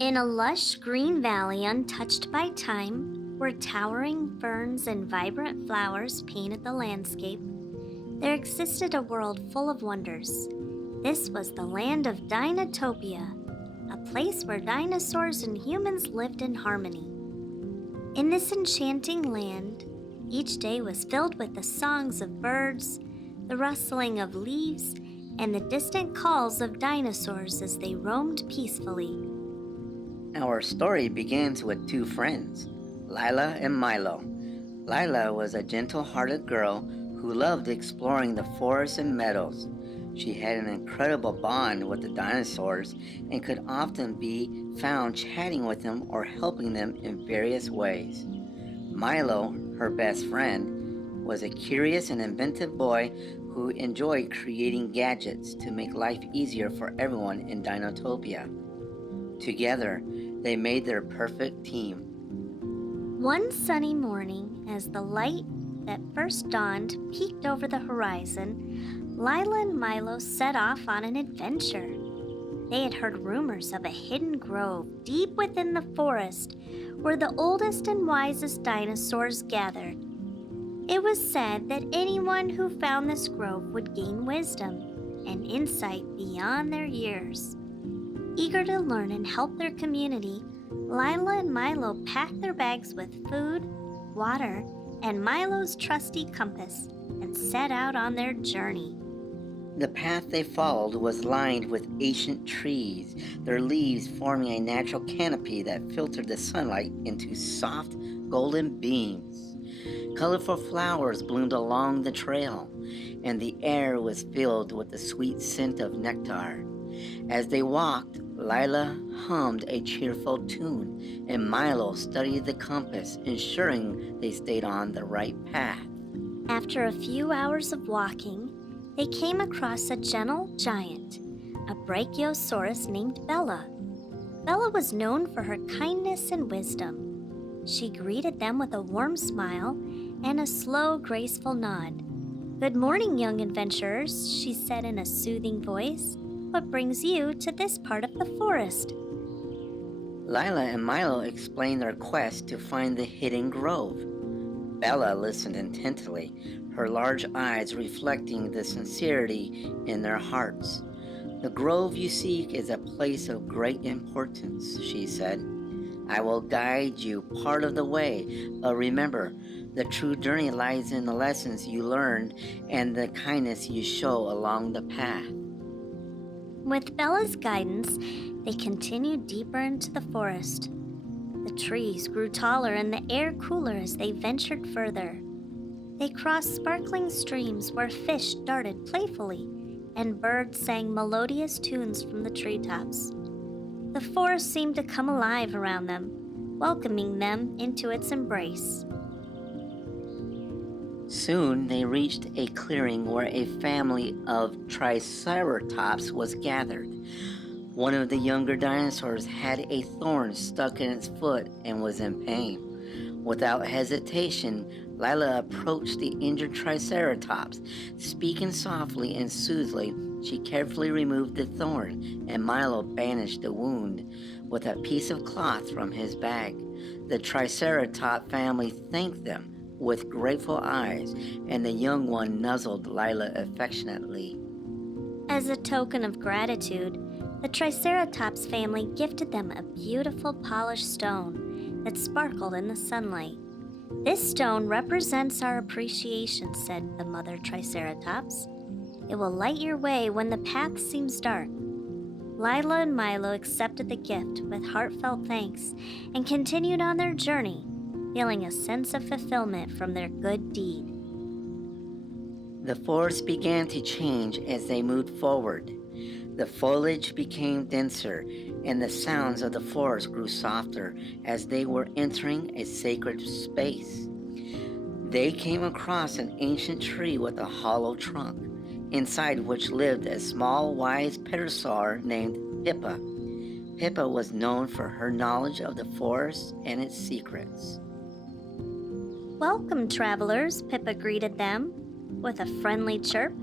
In a lush green valley untouched by time, where towering ferns and vibrant flowers painted the landscape, there existed a world full of wonders. This was the land of Dinotopia, a place where dinosaurs and humans lived in harmony. In this enchanting land, each day was filled with the songs of birds, the rustling of leaves, and the distant calls of dinosaurs as they roamed peacefully. Our story begins with two friends, Lila and Milo. Lila was a gentle-hearted girl who loved exploring the forests and meadows. She had an incredible bond with the dinosaurs and could often be found chatting with them or helping them in various ways. Milo, her best friend, was a curious and inventive boy who enjoyed creating gadgets to make life easier for everyone in Dinotopia. Together, they made their perfect team. One sunny morning, as the light that first dawned peeked over the horizon, Lila and Milo set off on an adventure. They had heard rumors of a hidden grove deep within the forest where the oldest and wisest dinosaurs gathered. It was said that anyone who found this grove would gain wisdom and insight beyond their years. Eager to learn and help their community, Lila and Milo packed their bags with food, water, and Milo's trusty compass and set out on their journey. The path they followed was lined with ancient trees, their leaves forming a natural canopy that filtered the sunlight into soft, golden beams. Colorful flowers bloomed along the trail, and the air was filled with the sweet scent of nectar. As they walked, Lila hummed a cheerful tune, and Milo studied the compass, ensuring they stayed on the right path. After a few hours of walking, they came across a gentle giant, a brachiosaurus named Bella. Bella was known for her kindness and wisdom. She greeted them with a warm smile and a slow, graceful nod. "Good morning, young adventurers," she said in a soothing voice. "What brings you to this part of the forest?" Lila and Milo explained their quest to find the hidden grove. Bella listened intently, her large eyes reflecting the sincerity in their hearts. "The grove you seek is a place of great importance," she said. "I will guide you part of the way, but remember, the true journey lies in the lessons you learned and the kindness you show along the path." With Bella's guidance, they continued deeper into the forest. The trees grew taller and the air cooler as they ventured further. They crossed sparkling streams where fish darted playfully and birds sang melodious tunes from the treetops. The forest seemed to come alive around them, welcoming them into its embrace. Soon they reached a clearing where a family of triceratops was gathered. One of the younger dinosaurs had a thorn stuck in its foot and was in pain, Without hesitation, Lila approached the injured Triceratops. Speaking softly and soothingly, she carefully removed the thorn, and Milo bandaged the wound with a piece of cloth from his bag. The Triceratop family thanked them with grateful eyes, and the young one nuzzled Lila affectionately. As a token of gratitude, the Triceratops family gifted them a beautiful polished stone that sparkled in the sunlight. This stone represents our appreciation, said the mother Triceratops. It will light your way when the path seems dark. Lila and Milo accepted the gift with heartfelt thanks and continued on their journey, feeling a sense of fulfillment from their good deed. The forest began to change as they moved forward. The foliage became denser, and the sounds of the forest grew softer as they were entering a sacred space. They came across an ancient tree with a hollow trunk, inside which lived a small, wise pterosaur named Pippa. Pippa was known for her knowledge of the forest and its secrets. Welcome, travelers, Pippa greeted them with a friendly chirp.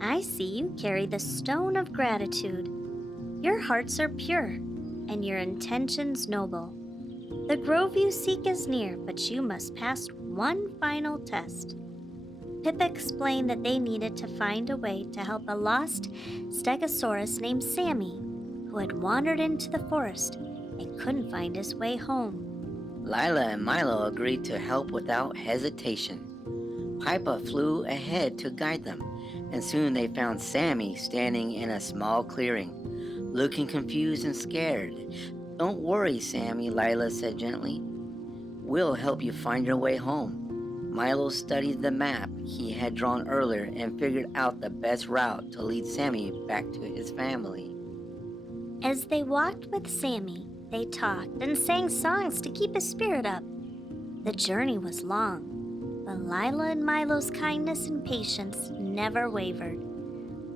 I see you carry the stone of gratitude. Your hearts are pure, and your intentions noble. The grove you seek is near, but you must pass one final test. Pippa explained that they needed to find a way to help a lost stegosaurus named Sammy, who had wandered into the forest and couldn't find his way home. Lila and Milo agreed to help without hesitation. Pippa flew ahead to guide them, and soon they found Sammy standing in a small clearing, looking confused and scared. Don't worry, Sammy, Lila said gently. We'll help you find your way home. Milo studied the map he had drawn earlier and figured out the best route to lead Sammy back to his family. As they walked with Sammy, they talked and sang songs to keep his spirit up. The journey was long, but Lila and Milo's kindness and patience never wavered.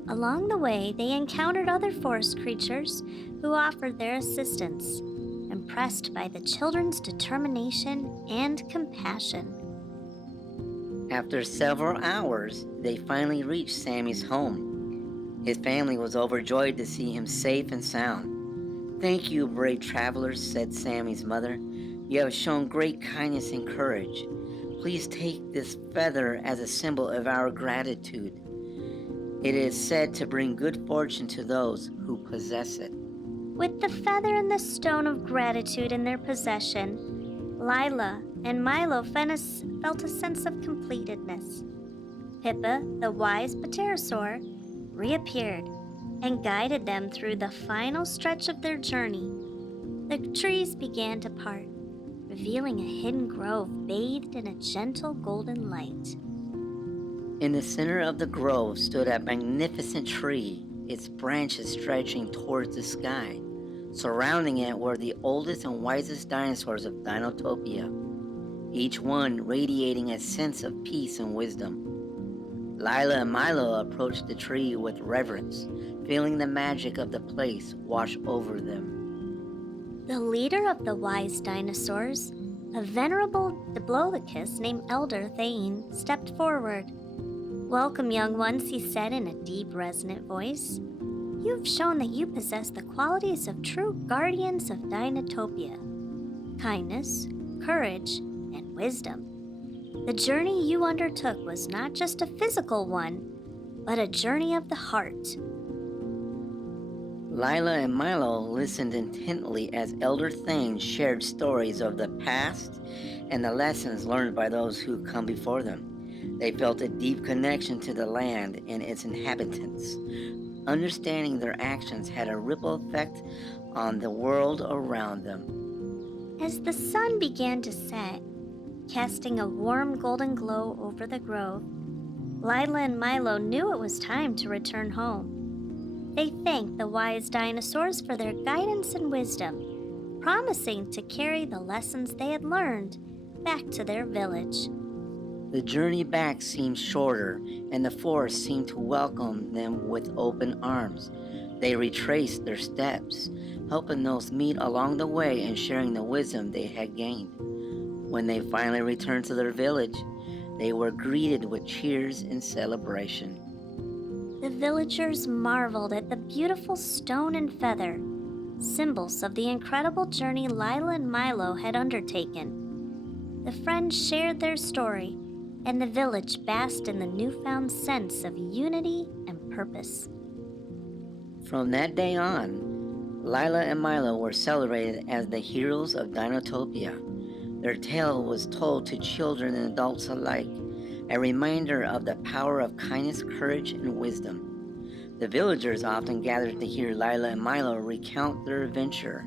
Along the way, they encountered other forest creatures who offered their assistance, impressed by the children's determination and compassion. After several hours, they finally reached Sammy's home. His family was overjoyed to see him safe and sound. Thank you, brave travelers, said Sammy's mother. You have shown great kindness and courage. Please take this feather as a symbol of our gratitude. It is said to bring good fortune to those who possess it. With the feather and the stone of gratitude in their possession, Lila and Milo felt a sense of completedness. Pippa, the wise pterosaur, reappeared and guided them through the final stretch of their journey. The trees began to part, revealing a hidden grove bathed in a gentle golden light. In the center of the grove stood a magnificent tree, its branches stretching towards the sky. Surrounding it were the oldest and wisest dinosaurs of Dinotopia, each one radiating a sense of peace and wisdom. Lila and Milo approached the tree with reverence, feeling the magic of the place wash over them. The leader of the wise dinosaurs, a venerable diplodocus named Elder Thane, stepped forward. Welcome, young ones, he said in a deep, resonant voice. You've shown that you possess the qualities of true guardians of Dinotopia: kindness, courage, and wisdom. The journey you undertook was not just a physical one, but a journey of the heart. Lila and Milo listened intently as Elder Thane shared stories of the past and the lessons learned by those who come before them. They felt a deep connection to the land and its inhabitants. Understanding their actions had a ripple effect on the world around them. As the sun began to set, casting a warm golden glow over the grove, Lila and Milo knew it was time to return home. They thanked the wise dinosaurs for their guidance and wisdom, promising to carry the lessons they had learned back to their village. The journey back seemed shorter, and the forest seemed to welcome them with open arms. They retraced their steps, helping those meet along the way and sharing the wisdom they had gained. When they finally returned to their village, they were greeted with cheers and celebration. The villagers marveled at the beautiful stone and feather, symbols of the incredible journey Lila and Milo had undertaken. The friends shared their story, and the village basked in the newfound sense of unity and purpose. From that day on, Lila and Milo were celebrated as the heroes of Dinotopia. Their tale was told to children and adults alike, a reminder of the power of kindness, courage, and wisdom. The villagers often gathered to hear Lila and Milo recount their adventure,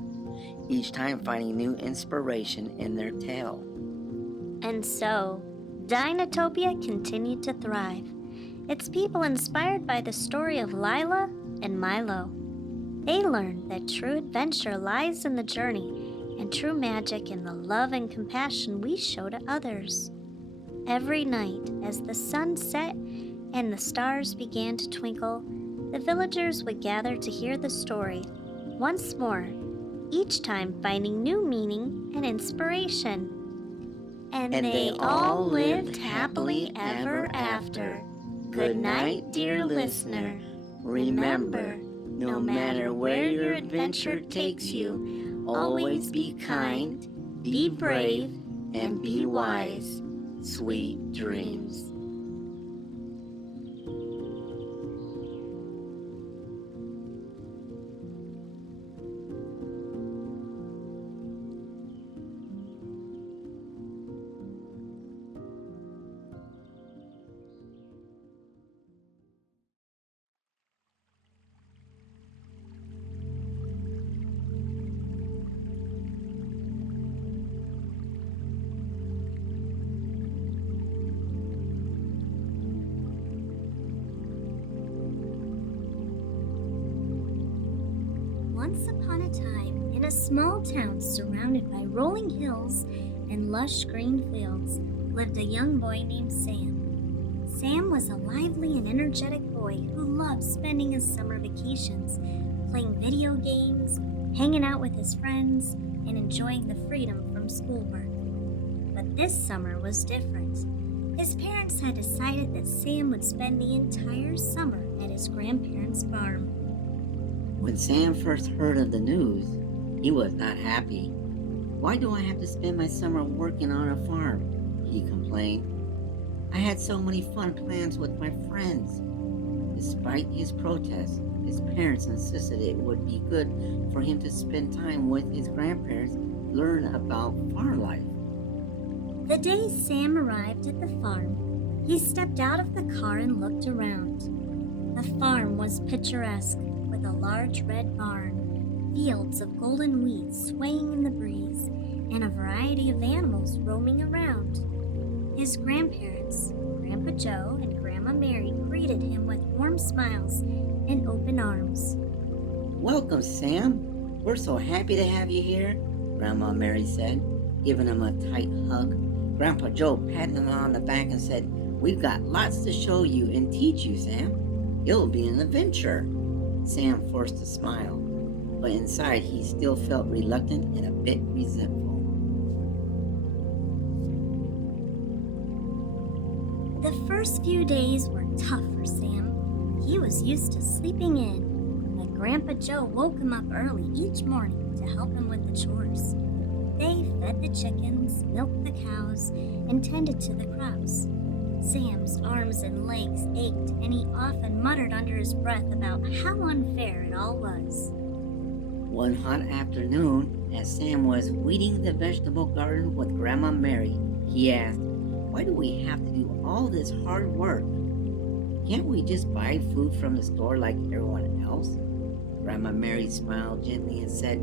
each time finding new inspiration in their tale. And so, Dinotopia continued to thrive, its people inspired by the story of Lila and Milo. They learned that true adventure lies in the journey and true magic in the love and compassion we show to others. Every night, as the sun set and the stars began to twinkle, the villagers would gather to hear the story once more, each time finding new meaning and inspiration. And they all lived happily ever after. Good night, dear listener. Remember, no matter where your adventure takes you, always be kind, be brave, and be wise. Sweet dreams. Once upon a time, in a small town surrounded by rolling hills and lush green fields, lived a young boy named Sam. Sam was a lively and energetic boy who loved spending his summer vacations playing video games, hanging out with his friends, and enjoying the freedom from schoolwork. But this summer was different. His parents had decided that Sam would spend the entire summer at his grandparents' farm. When Sam first heard of the news, he was not happy. "Why do I have to spend my summer working on a farm?" he complained. "I had so many fun plans with my friends." Despite his protests, his parents insisted it would be good for him to spend time with his grandparents, learn about farm life. The day Sam arrived at the farm, he stepped out of the car and looked around. The farm was picturesque, with a large red barn, fields of golden wheat swaying in the breeze, and a variety of animals roaming around. His grandparents, Grandpa Joe and Grandma Mary, greeted him with warm smiles and open arms. "Welcome, Sam. We're so happy to have you here," Grandma Mary said, giving him a tight hug. Grandpa Joe patted him on the back and said, "We've got lots to show you and teach you, Sam. It'll be an adventure." Sam forced a smile, but inside he still felt reluctant and a bit resentful. The first few days were tough for Sam. He was used to sleeping in, but Grandpa Joe woke him up early each morning to help him with the chores. They fed the chickens, milked the cows, and tended to the crops. Sam's arms and legs ached, and he often muttered under his breath about how unfair it all was. One hot afternoon, as Sam was weeding the vegetable garden with Grandma Mary, he asked, "Why do we have to do all this hard work? Can't we just buy food from the store like everyone else?" Grandma Mary smiled gently and said,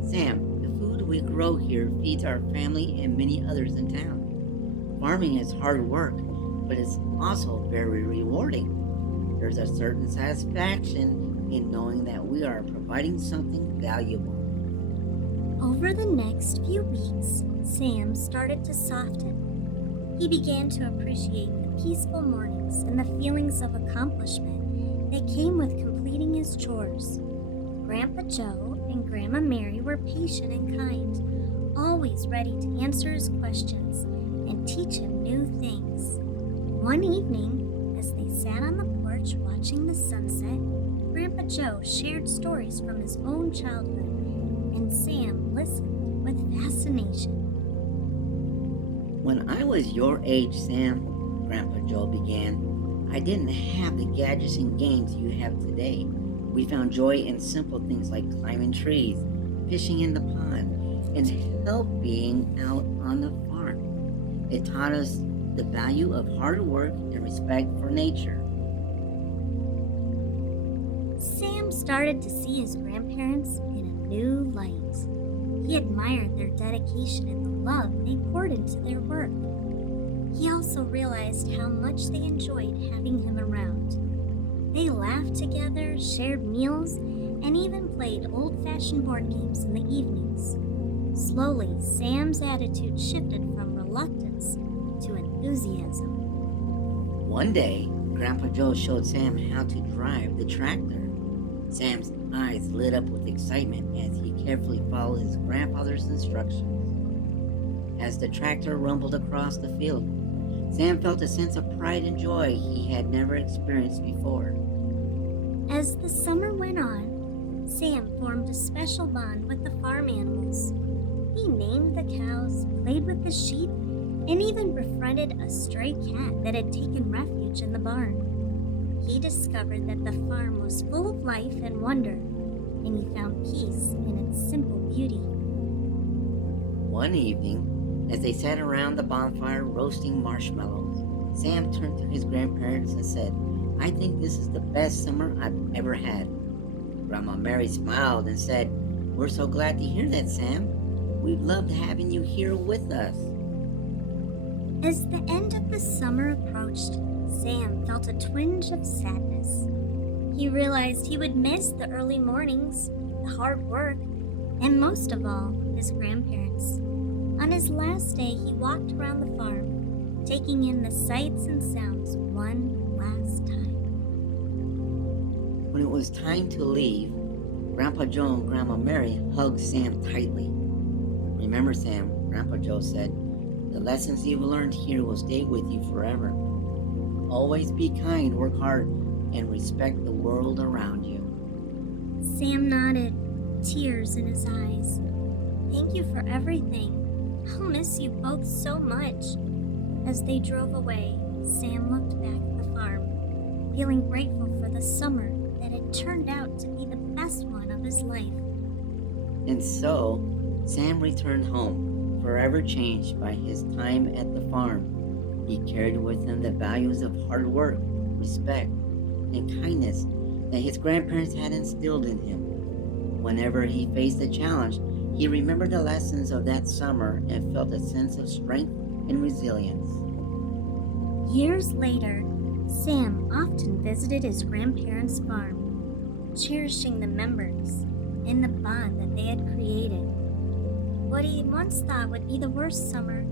"Sam, the food we grow here feeds our family and many others in town. Farming is hard work, but it's also very rewarding. There's a certain satisfaction in knowing that we are providing something valuable." Over the next few weeks, Sam started to soften. He began to appreciate the peaceful mornings and the feelings of accomplishment that came with completing his chores. Grandpa Joe and Grandma Mary were patient and kind, always ready to answer his questions and teach him new things. One evening, as they sat on the porch watching the sunset, Grandpa Joe shared stories from his own childhood, and Sam listened with fascination. When I was your age, Sam, Grandpa Joe began, I didn't have the gadgets and games you have today. We found joy in simple things like climbing trees, fishing in the pond, and helping out on the farm. It taught us the value of hard work and respect for nature. Sam started to see his grandparents in a new light. He admired their dedication and the love they poured into their work. He also realized how much they enjoyed having him around. They laughed together, shared meals, and even played old-fashioned board games in the evenings. Slowly, Sam's attitude shifted from reluctance to enthusiasm. One day, Grandpa Joe showed Sam how to drive the tractor. Sam's eyes lit up with excitement as he carefully followed his grandfather's instructions. As the tractor rumbled across the field, Sam felt a sense of pride and joy he had never experienced before. As the summer went on, Sam formed a special bond with the farm animals. He named the cows, played with the sheep, and even befriended a stray cat that had taken refuge in the barn. He discovered that the farm was full of life and wonder, and he found peace in its simple beauty. One evening, as they sat around the bonfire roasting marshmallows, Sam turned to his grandparents and said, "I think this is the best summer I've ever had." Grandma Mary smiled and said, "We're so glad to hear that, Sam. We've loved having you here with us." As the end of the summer approached, Sam felt a twinge of sadness. He realized he would miss the early mornings, the hard work, and most of all, his grandparents. On his last day, he walked around the farm, taking in the sights and sounds one last time. When it was time to leave, Grandpa Joe and Grandma Mary hugged Sam tightly. "Remember, Sam," Grandpa Joe said, "the lessons you've learned here will stay with you forever. Always be kind, work hard, and respect the world around you." Sam nodded, tears in his eyes. "Thank you for everything. I'll miss you both so much." As they drove away, Sam looked back at the farm, feeling grateful for the summer that had turned out to be the best one of his life. And so, Sam returned home, forever changed by his time at the farm. He carried with him the values of hard work, respect, and kindness that his grandparents had instilled in him. Whenever he faced a challenge, he remembered the lessons of that summer and felt a sense of strength and resilience. Years later, Sam often visited his grandparents' farm, cherishing the memories and the bond that they had created. What he once thought would be the worst summer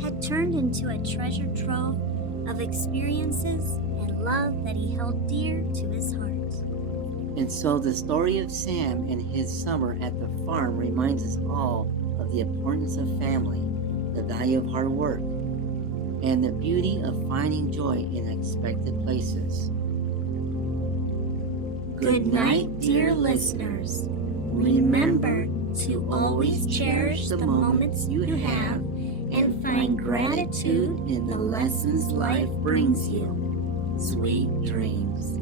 had turned into a treasure trove of experiences and love that he held dear to his heart. And so the story of Sam and his summer at the farm reminds us all of the importance of family, the value of hard work, and the beauty of finding joy in unexpected places. Good night, dear listeners. Remember to always cherish the moments you have and find gratitude in the lessons life brings you. Sweet dreams.